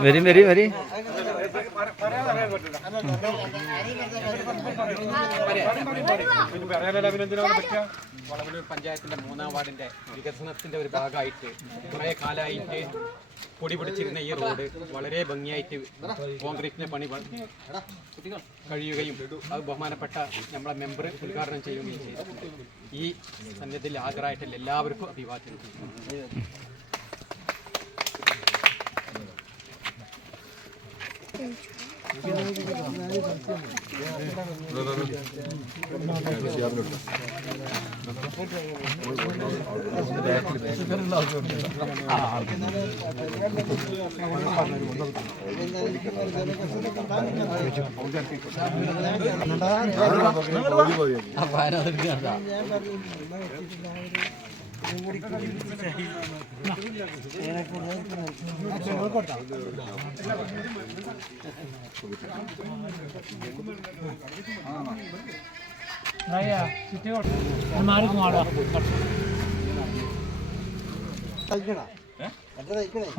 വരും വരും വരും. പഞ്ചായത്തിന്റെ മൂന്നാം വാർഡിന്റെ വികസനത്തിന്റെ ഒരു ഭാഗമായിട്ട് കുറെ കാലമായിട്ട് പൊടി പിടിച്ചിരുന്ന ഈ റോഡ് വളരെ ഭംഗിയായിട്ട് കോൺക്രീറ്റിന്റെ പണി കഴിയുകയും അത് ബഹുമാനപ്പെട്ട നമ്മളെ മെമ്പർ ഉദ്ഘാടനം ചെയ്യുകയും ചെയ്തു. ഈ സന്നിധിയിൽ ഹാജരായിട്ടുള്ള എല്ലാവർക്കും അഭിവാദ്യം. ചെയ്യുന്നു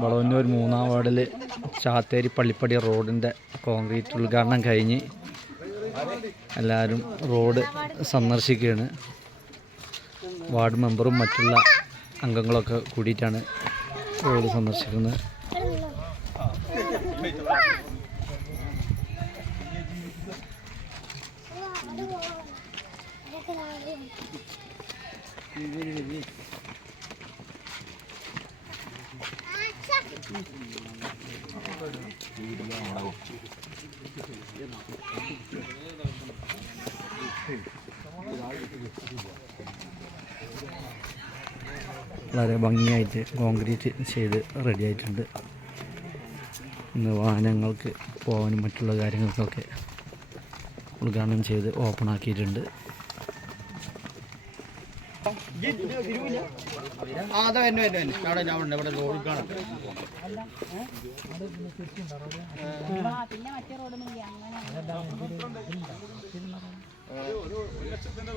വളവന്നൂർ മൂന്നാം വാർഡിൽ ചാത്തേരി പള്ളിപ്പടി റോഡിന്റെ കോൺക്രീറ്റ് ഉദ്ഘാടനം കഴിഞ്ഞ് എല്ലാവരും റോഡ് സന്ദർശിക്കുകയാണ്. വാർഡ് മെമ്പറും മറ്റുള്ള അംഗങ്ങളൊക്കെ കൂടിയിട്ടാണ് റോഡ് സന്ദർശിക്കുന്നത്. വളരെ ഭംഗിയായിട്ട് കോൺക്രീറ്റ് ചെയ്ത് റെഡി ആയിട്ടുണ്ട്. ഇന്ന് വാഹനങ്ങൾക്ക് പോകാനും മറ്റുള്ള കാര്യങ്ങൾക്കൊക്കെ ഉദ്ഘാടനം ചെയ്ത് ഓപ്പൺ ആക്കിയിട്ടുണ്ട്. പിന്നെ മറ്റേ റോഡൊന്നും അങ്ങനെ. ഒരു ലക്ഷത്തിന്റെ